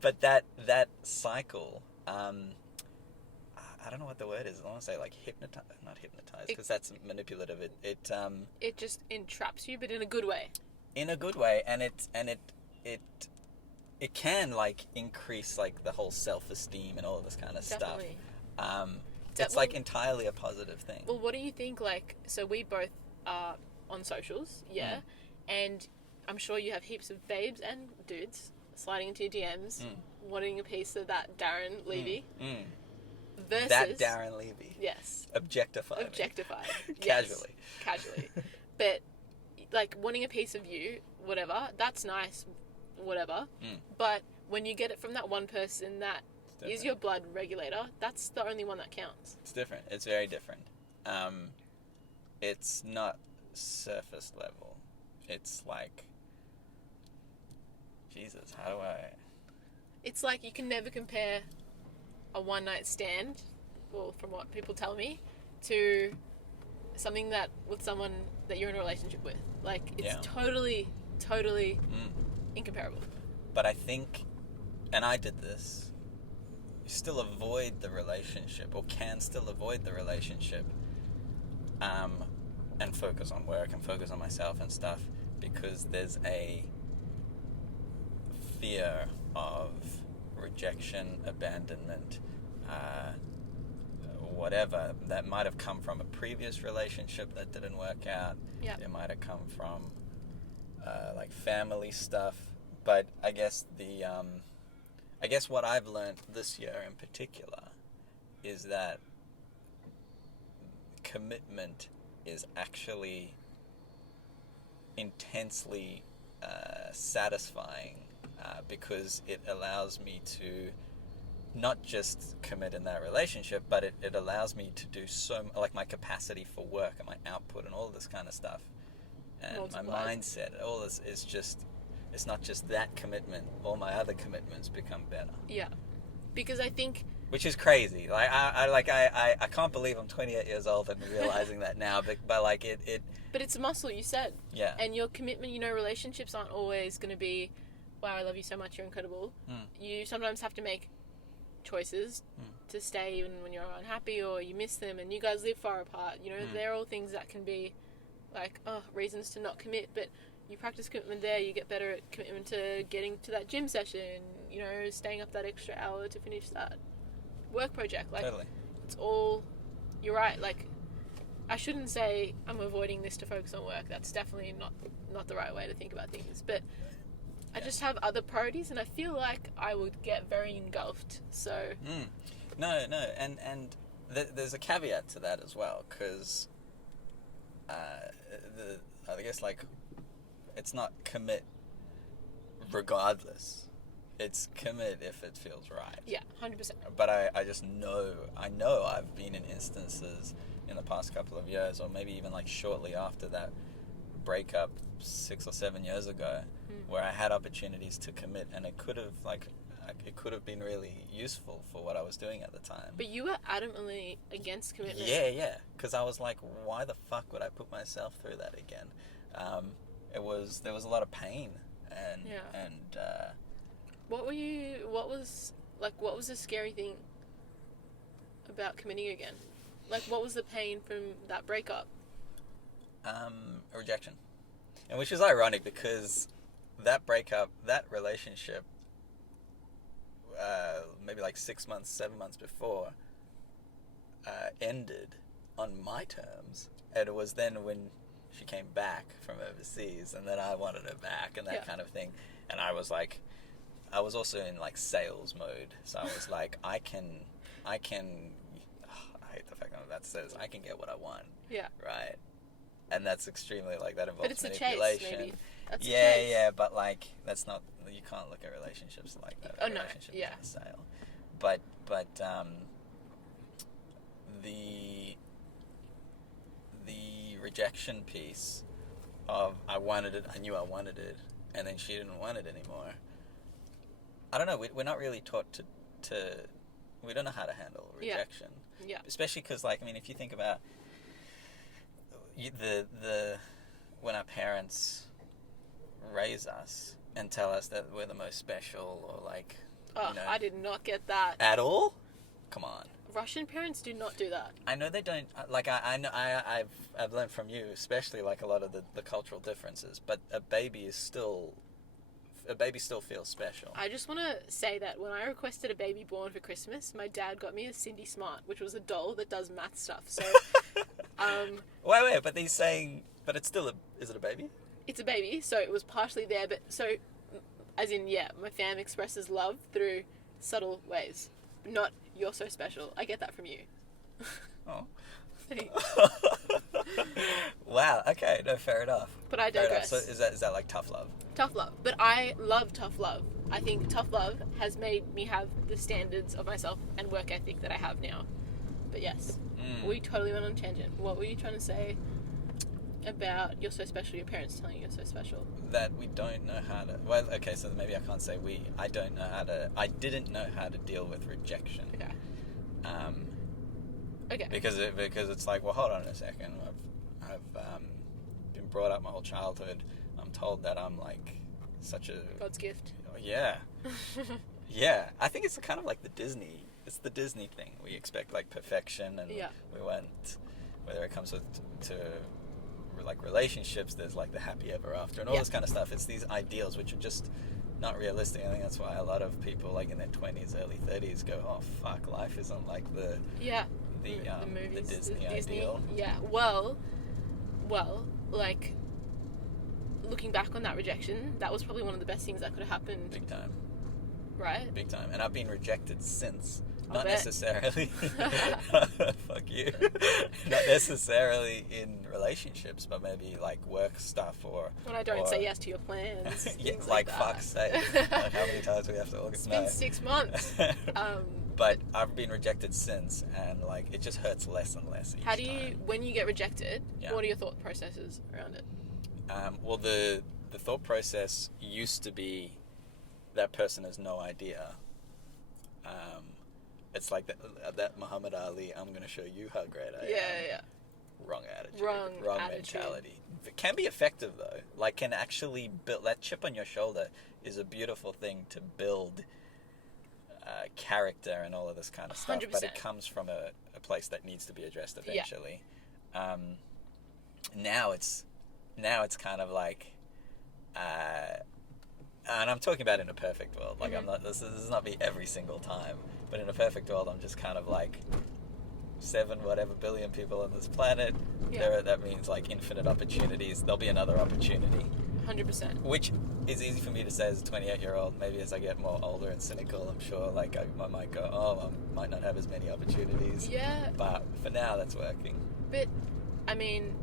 But that cycle, I don't know what the word is. I want to say like not hypnotize, because that's manipulative. It just entraps you, but in a good way. In a good way, and it can like increase like the whole self-esteem and all of this kind of Definitely. Stuff. It's like entirely a positive thing. Well, what do you think? Like, so we both are on socials, and I'm sure you have heaps of babes and dudes sliding into your DMs, wanting a piece of that Darren Levy. Versus that Darren Levy. Yes. Objectified. Casually. But like wanting a piece of you, whatever, that's nice, whatever. But when you get it from that one person that is your blood regulator, that's the only one that counts. It's different. It's very different. It's not surface level. It's like, Jesus, how do I... It's like you can never compare a one-night stand, well, from what people tell me, to something that with someone that you're in a relationship with. Like, it's totally incomparable. But I think, and I did this, you still avoid the relationship, or can still avoid the relationship, and focus on work and focus on myself and stuff, because there's a fear of rejection, abandonment, whatever that might have come from a previous relationship that didn't work out. It might have come from like family stuff. But I guess what I've learned this year in particular is that commitment is actually intensely satisfying, because it allows me to not just commit in that relationship, but it allows me to do like my capacity for work and my output and all this kind of stuff, and my mindset, all this is just, it's not just that commitment, all my other commitments become better. Yeah, because I think, which is crazy. Like I can't believe I'm 28 years old and realizing that now, but like it. But it's a muscle, you said. Yeah. And your commitment, relationships aren't always going to be, wow, I love you so much, you're incredible. You sometimes have to make choices to stay even when you're unhappy or you miss them, and you guys live far apart. They're all things that can be like, reasons to not commit, but you practice commitment there, you get better at commitment to getting to that gym session, staying up that extra hour to finish that work project. Like, Totally. it's all, you're right, like, I shouldn't say I'm avoiding this to focus on work. That's definitely not the right way to think about things. But I just have other priorities, and I feel like I would get very engulfed. So No, and there's a caveat to that as well, because I guess, like, it's not commit regardless. It's commit if it feels right. yeah, 100%. But I just know I've been in instances in the past couple of years, or maybe even like shortly after that breakup 6 or 7 years ago, where I had opportunities to commit, and it could have been really useful for what I was doing at the time. But you were adamantly against commitment. Yeah, because I was like, why the fuck would I put myself through that again? There was a lot of pain, and what was the scary thing about committing again? Like, what was the pain from that breakup? Rejection. And which is ironic, because that breakup, that relationship, maybe like 6 months, 7 months before, ended on my terms. And it was then when she came back from overseas, and then I wanted her back, and that kind of thing. And I was like, I was also in like sales mode, so I was like, I hate the fact that I'm about to say this, I can get what I want. Yeah. Right? And that's extremely, like, that involves manipulation. But it's a chase, maybe. That's a chase. Yeah, but, like, that's not, you can't look at relationships like that. Oh, no. Relationship is a sale. But the rejection piece of, I wanted it, I knew I wanted it, and then she didn't want it anymore. I don't know, we're not really taught to we don't know how to handle rejection. Yeah. Especially because, like, I mean, if you think about the when our parents raise us and tell us that we're the most special, or like, I did not get that at all. Come on. Russian parents do not do that. I know they don't. Like, I know I've learned from you, especially, like, a lot of the cultural differences. But a baby still feels special. I just want to say that when I requested a baby born for Christmas, my dad got me a Cindy Smart, which was a doll that does math stuff. So, wait, but he's saying, but it's still is it a baby? It's a baby, so it was partially there, but so, as in, my fam expresses love through subtle ways, not you're so special. I get that from you. Oh. Wow. Okay. No, fair enough. But I digress. So is that like tough love? Tough love. But I love tough love. I think tough love has made me have the standards of myself and work ethic that I have now. But yes, we totally went on a tangent. What were you trying to say about you're so special, your parents telling you you're so special? That we don't know how to... Well, okay, so maybe I can't say we. I didn't know how to deal with rejection. Okay. Okay. Because it's like, well, hold on a second. I've been brought up my whole childhood. I'm told that I'm like such a God's gift. Yeah. Yeah. I think it's kind of like the Disney thing. We expect like perfection, and we want, whether it comes to like relationships, there's like the happy ever after and all this kind of stuff. It's these ideals which are just not realistic. I think that's why a lot of people like in their 20s, early 30s go, oh fuck, life isn't like the movies, the Disney ideal. Yeah. Well, like, looking back on that rejection, that was probably one of the best things that could have happened. Big time. Right? Big time. And I've been rejected since. Not necessarily. Fuck you. Not necessarily in relationships, but maybe like work stuff or. When I don't say yes to your plans. Yeah, like fuck's sake. Like how many times do we have to organize? It's been 6 months. But I've been rejected since, and like it just hurts less and less each time. When you get rejected, what are your thought processes around it? Well, the thought process used to be that person has no idea. It's like that Muhammad Ali, I'm going to show you how great I am. Yeah. Wrong attitude. Wrong attitude. Mentality. It can be effective, though. Like, can actually build... That chip on your shoulder is a beautiful thing to build character and all of this kind of stuff. 100%. But it comes from a place that needs to be addressed eventually. Yeah. Now it's kind of like... and I'm talking about in a perfect world. Like, I'm not... This is not me every single time. But in a perfect world, I'm just kind of like 7 whatever billion people on this planet. Yeah. That means like infinite opportunities. There'll be another opportunity. 100%. Which is easy for me to say as a 28-year-old. Maybe as I get more older and cynical, I'm sure like I might go, oh, I might not have as many opportunities. Yeah. But for now, that's working. But, I mean,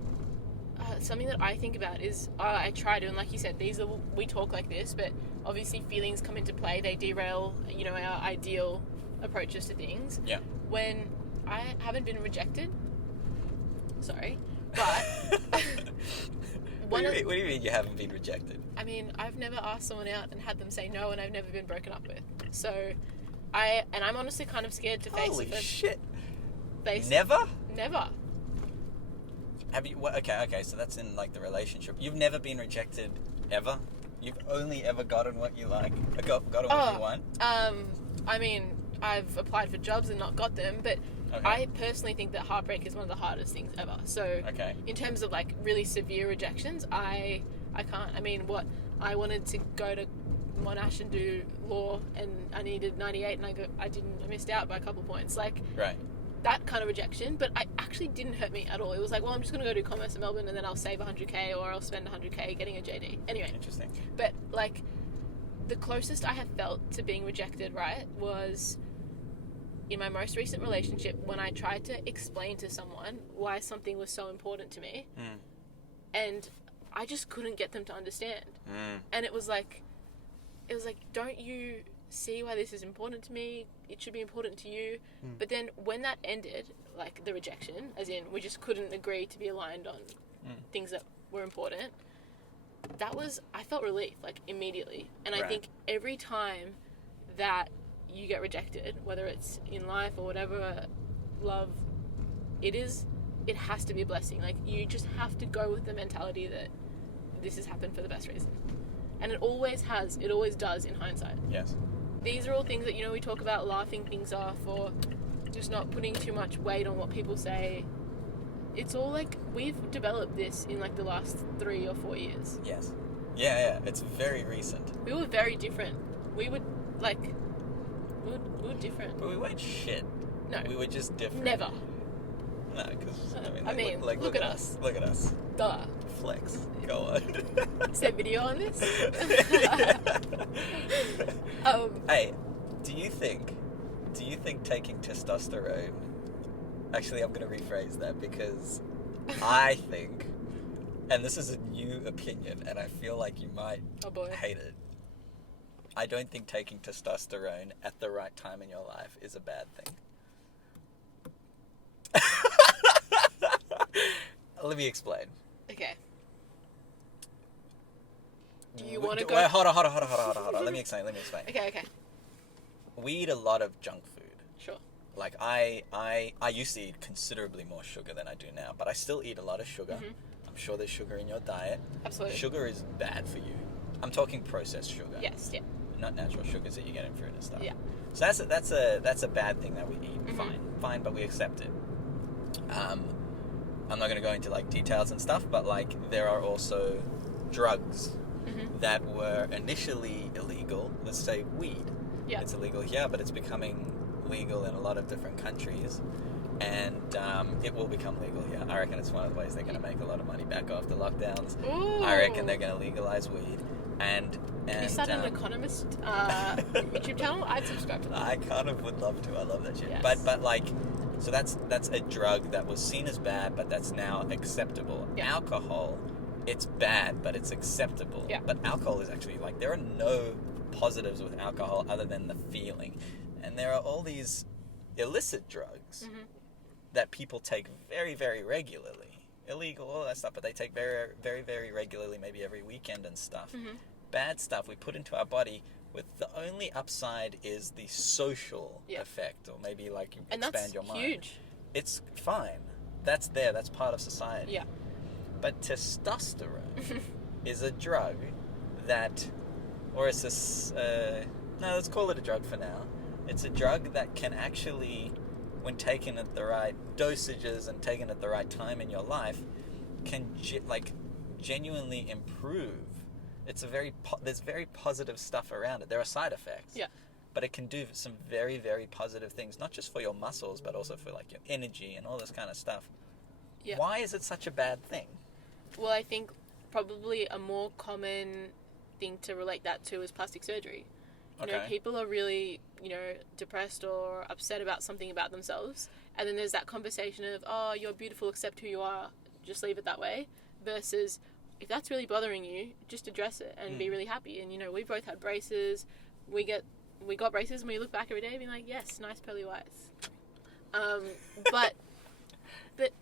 something that I think about is I try to, and like you said, we talk like this, but obviously feelings come into play. They derail, our ideal approaches to things. Yeah. When I haven't been rejected, sorry, but What do you mean you haven't been rejected? I mean, I've never asked someone out and had them say no, and I've never been broken up with. So, I'm honestly kind of scared to face Holy it. shit! Face Never? Never. Have you? Okay. So that's in like the relationship. You've never been rejected ever. You've only ever gotten what you like. Gotten what you want. I mean, I've applied for jobs and not got them, but Okay. I personally think that heartbreak is one of the hardest things ever. So, Okay. in terms of like really severe rejections, I can't. I mean, I wanted to go to Monash and do law, and I needed 98, and I missed out by a couple points. Like, Right. that kind of rejection, but it actually didn't hurt me at all. It was like, well, I'm just going to go do commerce in Melbourne, and then I'll save 100k, or I'll spend 100k getting a JD. Anyway. Interesting. But, like, the closest I have felt to being rejected, right, was in my most recent relationship when I tried to explain to someone why something was so important to me, and I just couldn't get them to understand. And it was like, don't you see why this is important to me? It should be important to you. But then when that ended, like the rejection, as in we just couldn't agree to be aligned on things that were important, I felt relief, like immediately. And I think every time that you get rejected, whether it's in life or whatever, love, it has to be a blessing. Like, you just have to go with the mentality that this has happened for the best reason. And it always has. It always does in hindsight. Yes. These are all things that, we talk about laughing things off, or just not putting too much weight on what people say. It's all like, we've developed this in like the last 3 or 4 years. Yes. Yeah. It's very recent. We were very different. We were different. But we weren't shit. No. We were just different. Never. No, because look at us. Look at us. Duh. Flex. Go on. Is there video on this? Hey, do you think taking testosterone... Actually, I'm going to rephrase that, because I think, and this is a new opinion, and I feel like you might hate it, I don't think taking testosterone at the right time in your life is a bad thing. Let me explain. Okay. Do you want to go... Wait, hold on. Let me explain. Okay. We eat a lot of junk food. Sure. Like, I used to eat considerably more sugar than I do now, but I still eat a lot of sugar. Mm-hmm. I'm sure there's sugar in your diet. Absolutely. Sugar is bad for you. I'm talking processed sugar. Yes, yeah. Not natural sugars that you get in fruit and stuff. Yeah. So that's a bad thing that we eat. Mm-hmm. Fine, but we accept it. I'm not going to go into like details and stuff, but like there are also drugs that were initially illegal. Let's say weed. Yeah. It's illegal here, but it's becoming legal in a lot of different countries, and it will become legal here. I reckon it's one of the ways they're going to make a lot of money back after lockdowns. Ooh. I reckon they're going to legalize weed. And you start an Economist YouTube channel? I'd subscribe to that. I kind of would love to. I love that shit. Yes. But like, so that's a drug that was seen as bad, but that's now acceptable. Yeah. Alcohol, it's bad, but it's acceptable. Yeah. But alcohol is actually like, there are no positives with alcohol other than the feeling, and there are all these illicit drugs that people take very, very regularly. Illegal, all that stuff, but they take very, very, very regularly, maybe every weekend and stuff. Bad stuff we put into our body with the only upside is the social effect, or maybe like you expand your mind. And that's huge. It's fine. That's part of society. Yeah. But testosterone is a drug that, or it's this, no, let's call it a drug for now. It's a drug that can actually, when taken at the right dosages and taken at the right time in your life, can genuinely improve. It's there's very positive stuff around it. There are side effects. Yeah. but it can do some very, very positive things, not just for your muscles, but also for like your energy and all this kind of stuff. Yeah. Why is it such a bad thing? Well, I think probably a more common thing to relate that to is plastic surgery. You know, people are really, depressed or upset about something about themselves. And then there's that conversation of, oh, you're beautiful, accept who you are, just leave it that way. Versus, if that's really bothering you, just address it and be really happy. And, we both had braces. We got braces and we look back every day and be like, yes, nice pearly whites. But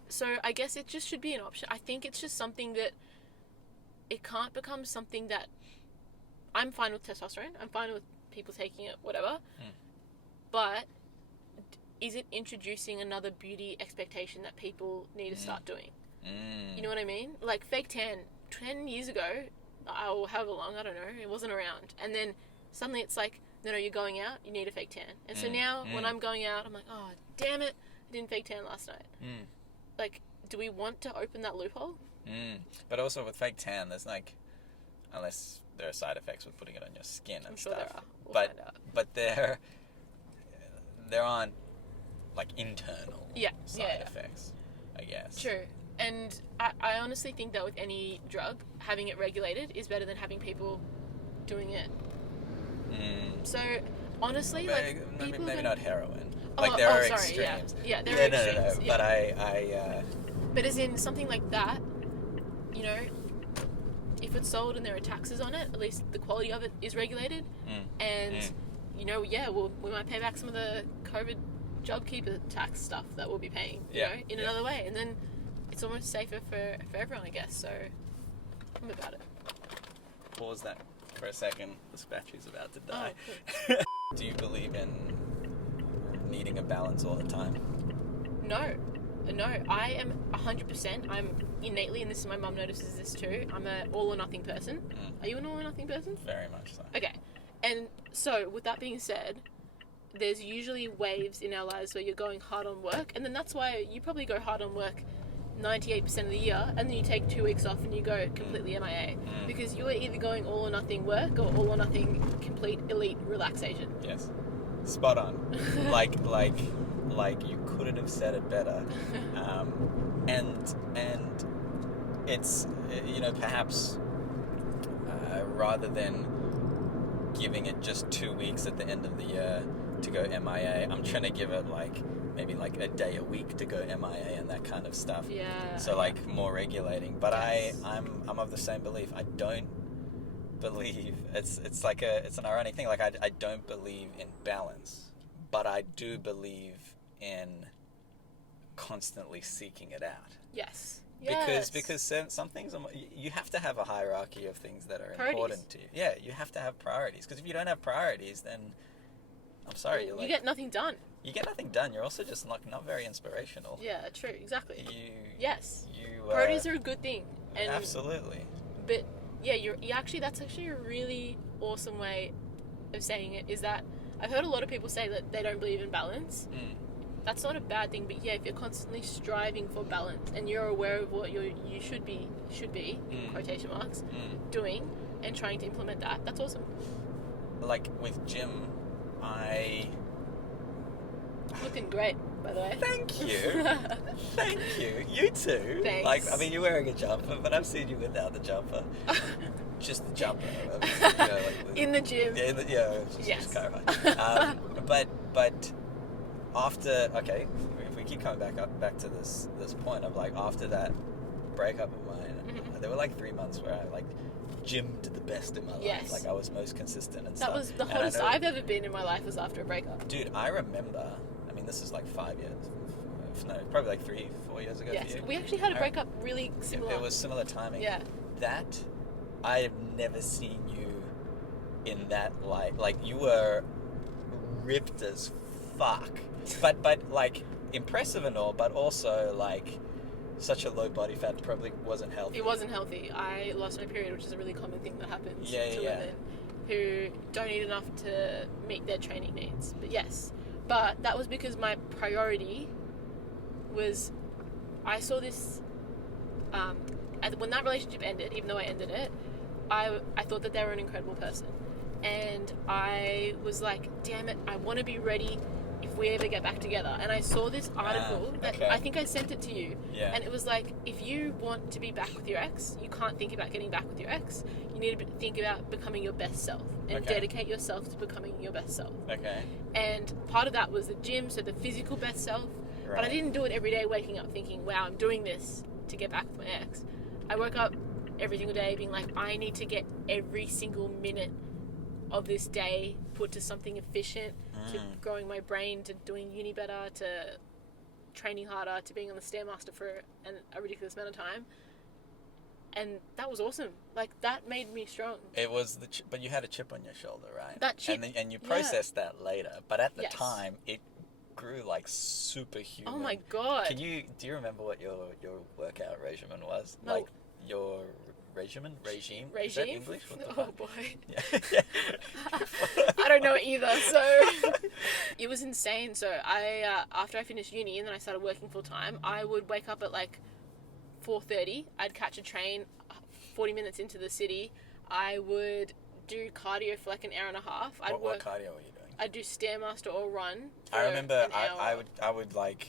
so I guess it just should be an option. I think it's just something that it can't become something that I'm fine with testosterone. I'm fine with people taking it, whatever. But is it introducing another beauty expectation that people need to start doing? You know what I mean? Like fake tan 10 years ago, or however long, I don't know, it wasn't around. And then suddenly it's like, no, you're going out, you need a fake tan. And so now when I'm going out, I'm like, oh, damn it, I didn't fake tan last night. Like, do we want to open that loophole? But also with fake tan, there's like, unless there are side effects with putting it on your skin and sure stuff. There are. We'll find out. But there aren't like internal side effects, I guess. True. And I honestly think that with any drug, having it regulated is better than having people doing it. So honestly, maybe not heroin. Like there are extremes. Yeah, there are extremes. No. Yeah. But But as in something like that, if it's sold and there are taxes on it, at least the quality of it is regulated. And we might pay back some of the COVID JobKeeper tax stuff that we'll be paying, in another way. And then it's almost safer for everyone, I guess. So I'm about it. Pause that for a second. This battery's about to die. Oh, Do you believe in needing a balance all the time? No, I am 100%. I'm innately, and my mum notices this too, I'm an all or nothing person. Are you an all or nothing person? Very much so. Okay. And so, with that being said, there's usually waves in our lives where you're going hard on work, and then that's why you probably go hard on work 98% of the year, and then you take 2 weeks off and you go completely MIA. Because you are either going all or nothing work or all or nothing complete elite relaxation. Yes. Spot on. like you couldn't have said it better. And it's, perhaps rather than giving it just 2 weeks at the end of the year to go MIA, I'm trying to give it maybe a day a week to go MIA and that kind of stuff. Yeah. So more regulating. But yes. I'm of the same belief. I don't believe it's an ironic thing. I don't believe in balance, but I do believe in constantly seeking it out. Yes. Because some things you have to have a hierarchy of things that are priorities. important to you. Yeah, you have to have priorities. Because if you don't have priorities, then I'm sorry, you get nothing done. You get nothing done. You're also just not very inspirational. Yeah, true, exactly. Yes. Priorities are a good thing. And, absolutely. But yeah, that's actually a really awesome way of saying it. Is that I've heard a lot of people say that they don't believe in balance. That's not a bad thing, but if you're constantly striving for balance and you're aware of what you should be in quotation marks doing and trying to implement that, that's awesome. Like with gym, looking great, by the way. Thank you. Thank you. You too. Thanks. You're wearing a jumper, but I've seen you without the jumper. Just the jumper. In the gym. Just clarify. But after, if we keep coming back to this point of after that breakup of mine, there were 3 months where I gymmed the best in my life. I was most consistent and stuff. That was the hottest I've ever been in my life was after a breakup. Dude, I remember, this is 5 years. No, probably 3-4 years ago. Yes, for you. we actually had a breakup really similar. It was similar timing. Yeah. That, I have never seen you in that light. You were ripped as fuck. But impressive and all, but also such a low body fat probably wasn't healthy. It wasn't healthy. I lost my period, which is a really common thing that happens to women who don't eat enough to meet their training needs. But yes. But that was because my priority was, I saw this, when that relationship ended, even though I ended it, I thought that they were an incredible person. and I was like, damn it, I want to be ready if we ever get back together. And I saw this article that I think I sent it to you. Yeah. And it was like, if you want to be back with your ex, you can't think about getting back with your ex. You need to think about becoming your best self and dedicate yourself to becoming your best self. Okay. And part of that was the gym, so the physical best self. Right. But I didn't do it every day waking up thinking, wow, I'm doing this to get back with my ex. I woke up every single day being like, I need to get every single minute of this day put to something efficient, to growing my brain, to doing uni better, to training harder, to being on the Stairmaster for a ridiculous amount of time. And that was awesome. Like, that made me strong. It was but you had a chip on your shoulder, right? That chip, and you processed that later. But at the Yes. time, it grew like superhuman. Oh my god! Do you remember what your workout regimen was? No. Like your regime? Is that English? What the Oh fuck? boy. Yeah. I don't know either. So it was insane. So I after I finished uni and then I started working full time, I would wake up at like 4:30. I'd catch a train 40 minutes into the city. I would do cardio for like an hour and a half. What cardio were you doing? I'd do Stairmaster or run. I remember an hour. I would like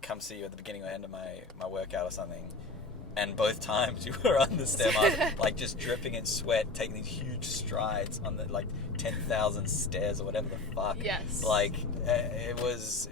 come see you at the beginning or end of my workout or something, and both times you were on the Stairmaster, like just dripping in sweat, taking these huge strides on the like 10,000 stairs or whatever the fuck. Yes. Like it was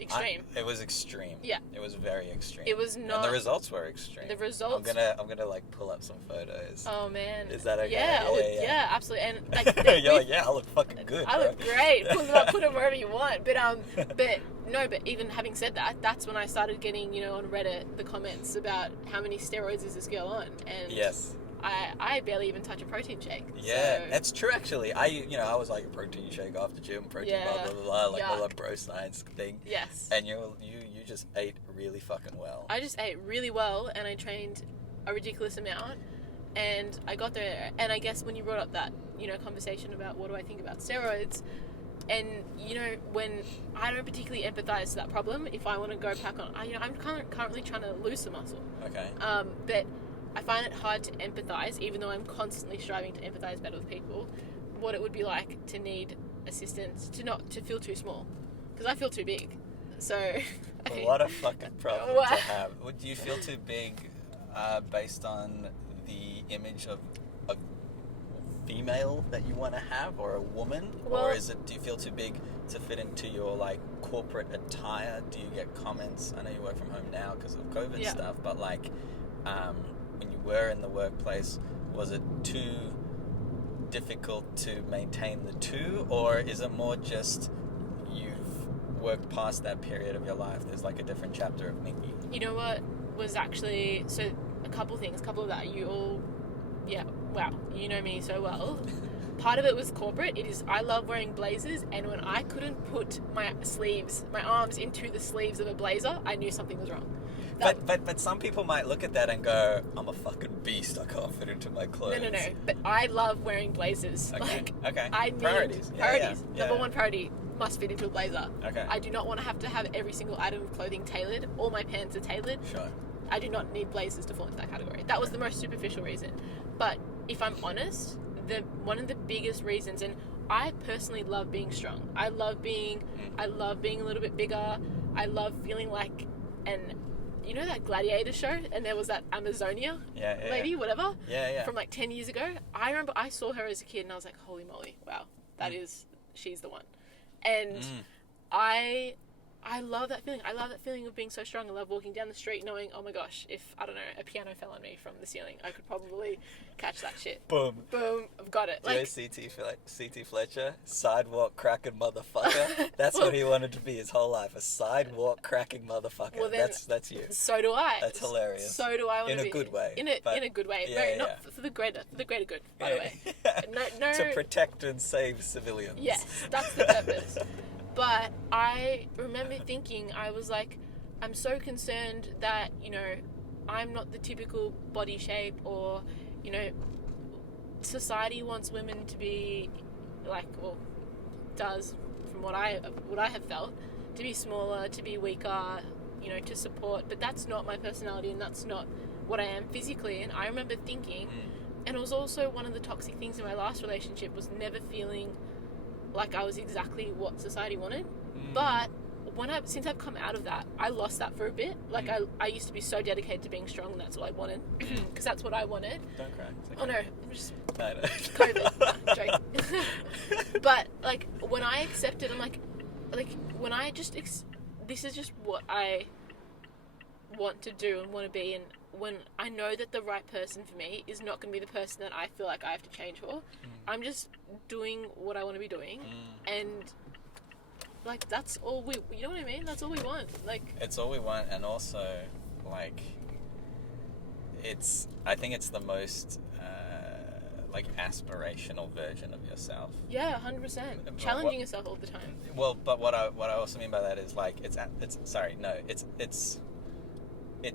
extreme. It was extreme. Yeah. It was very extreme. It was not. And the results were extreme. The results. I'm gonna like pull up some photos. Oh man. Is that okay? Yeah. Yeah, absolutely. And like, you're like, yeah, I look fucking good. I bro. look great. Put them wherever you want. But even having said that, that's when I started getting, on Reddit the comments about how many steroids is this girl on, and yes. I barely even touch a protein shake. Yeah, so. that's true actually. I was like a protein shake after gym, protein blah blah blah, like all that bro science thing. Yes. And you just ate really fucking well. I just ate really well, and I trained a ridiculous amount, and I got there. And I guess when you brought up that conversation about what do I think about steroids, and when I don't particularly empathize to that problem, if I want to go back on, I'm currently trying to lose some muscle. Okay. But I find it hard to empathize, even though I'm constantly striving to empathize better with people, what it would be like to need assistance, to feel too small, because I feel too big. So what a fucking problem What? to have. Do you feel too big based on the image of a female that you want to have, or a woman? Well, or do you feel too big to fit into your like corporate attire? Do you get comments? I know you work from home now because of COVID stuff, but like when you were in the workplace, was it too difficult to maintain the two, or is it more just you've worked past that period of your life? There's like a different chapter of Nikki. You know what was actually, so a couple of things, you all, wow, you know me so well. Part of it was corporate. I love wearing blazers, and when I couldn't put my arms into the sleeves of a blazer, I knew something was wrong. But some people might look at that and go, I'm a fucking beast, I can't fit into my clothes. No. But I love wearing blazers. Okay. I need Priorities. Priorities. Yeah. Number one priority, must fit into a blazer. Okay. I do not want to have every single item of clothing tailored. All my pants are tailored. Sure. I do not need blazers to fall into that category. That was the most superficial reason. But if I'm honest, one of the biggest reasons, and I personally love being strong. I love being a little bit bigger. I love feeling like that Gladiator show, and there was that Amazonia lady, whatever, from like 10 years ago. I remember I saw her as a kid and I was like, holy moly, wow, she's the one. And I love that feeling. I love that feeling of being so strong. I love walking down the street knowing, oh my gosh, if, I don't know, a piano fell on me from the ceiling, I could probably catch that shit. Boom. I've got it. Do you know C.T. Fletcher? Sidewalk cracking motherfucker. That's what he wanted to be his whole life. A sidewalk cracking motherfucker. Well, then, that's you. So do I. That's hilarious. So do I want to be. In a good way. In a good way. Not for the greater good, by the way. No. To protect and save civilians. Yes, that's the purpose. But I remember thinking, I was like, I'm so concerned that, I'm not the typical body shape, or, society wants women to be does, from what I have felt, to be smaller, to be weaker, to support, but that's not my personality, and that's not what I am physically. And I remember thinking, And it was also one of the toxic things in my last relationship was never feeling like I was exactly what society wanted. But since I've come out of that, I lost that for a bit. Like I used to be so dedicated to being strong, and that's all I wanted, because that's what I wanted. Don't cry. It's okay. Oh no, I'm just No. COVID. Joke. But like when I accepted, I'm like when I just this is just what I want to do and want to be, and when I know that the right person for me is not going to be the person that I feel like I have to change for, I'm just doing what I want to be doing, and like that's all you know what I mean? That's all we want. Like it's all we want, and also like I think it's the most like aspirational version of yourself. Yeah, 100%. Challenging yourself all the time. Well, but what I also mean by that is like it's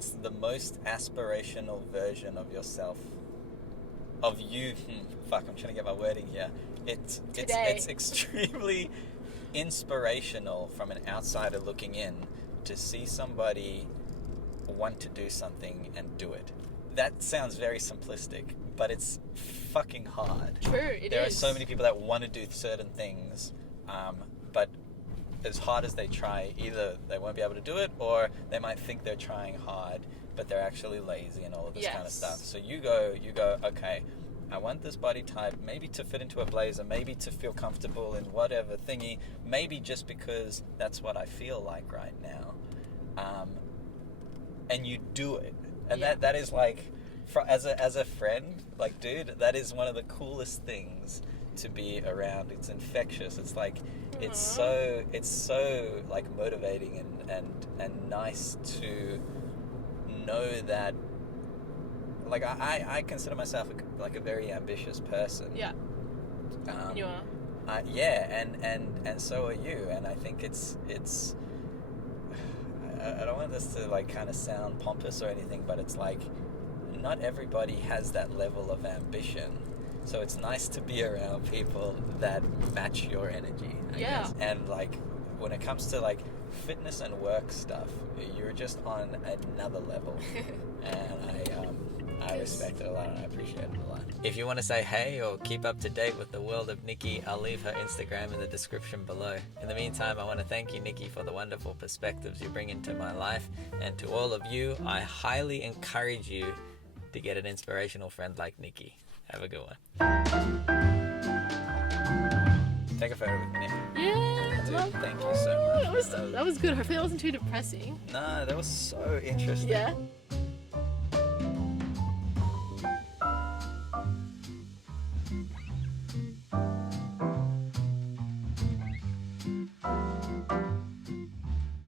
the most aspirational version of yourself, of you. I'm trying to get my wording here. It's extremely inspirational from an outsider looking in to see somebody want to do something and do it. That sounds very simplistic, but it's fucking hard. True, it is. There are so many people that want to do certain things, but as hard as they try, either they won't be able to do it, or they might think they're trying hard, but they're actually lazy and all of this kind of stuff. So you go, okay, I want this body type, maybe to fit into a blazer, maybe to feel comfortable in whatever thingy, maybe just because that's what I feel like right now. And you do it. And that is like, as a friend, like, dude, that is one of the coolest things to be around. It's infectious. It's like, it's so like motivating and nice to know that, like, I consider myself like a very ambitious person. Yeah. You are. Yeah, and so are you. And I think it's I don't want this to like kind of sound pompous or anything, but it's like not everybody has that level of ambition. So it's nice to be around people that match your energy, I guess. And like when it comes to like fitness and work stuff, you're just on another level. And I respect it a lot and I appreciate it a lot. If you want to say hey or keep up to date with the world of Nikki, I'll leave her Instagram in the description below. In the meantime, I want to thank you, Nikki, for the wonderful perspectives you bring into my life. And to all of you, I highly encourage you to get an inspirational friend like Nikki. Have a good one. Take a photo with me, Nikki. Yeah, Dude, thank you so much. That was good. Hopefully it wasn't too depressing. No, that was so interesting. Yeah.